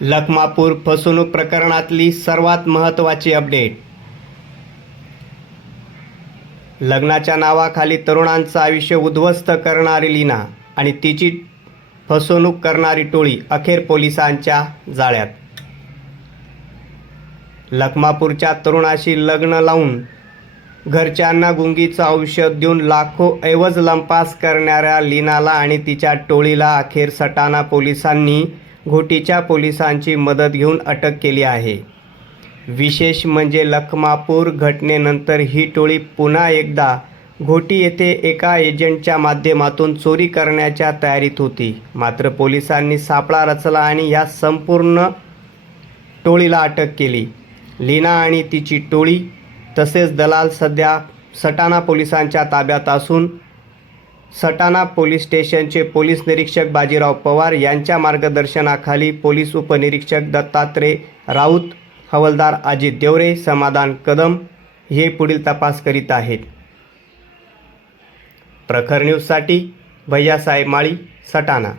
लखमापूर फसवणूक प्रकरणातली सर्वात महत्त्वाची अपडेट. लग्नाच्या नावाखाली तरुणांचं आयुष्य उद्ध्वस्त करणारी लीना आणि तिची फसवणूक करणारी टोळी अखेर पोलिसांच्या जाळ्यात. लखमापूरच्या तरुणाशी लग्न लावून घरच्यांना गुंगीचं औषध देऊन लाखो ऐवज लंपास करणाऱ्या लीनाला आणि तिच्या टोळीला अखेर सटाणा पोलिसांनी घोटीच्या पोलिसांची मदत घेऊन अटक केली आहे. विशेष म्हणजे लखमापूर घटनेनंतर ही टोळी पुन्हा एकदा घोटी येथे एका एजंटच्या माध्यमातून चोरी करण्याच्या तयारीत होती. मात्र पोलिसांनी सापळा रचला आणि या संपूर्ण टोळीला अटक केली. लीना आणि तिची टोळी तसेच दलाल सध्या सटाणा पोलिसांच्या ताब्यात असून सटाणा पोलीस स्टेशनचे पोलीस निरीक्षक बाजीराव पवार यांच्या मार्गदर्शनाखाली पोलीस उपनिरीक्षक दत्तात्रय राऊत हवलदार अजित देवरे समाधान कदम हे पुढील तपास करीत आहेत. प्रखर न्यूजसाठी भैयासाहेब माळी सटाणा.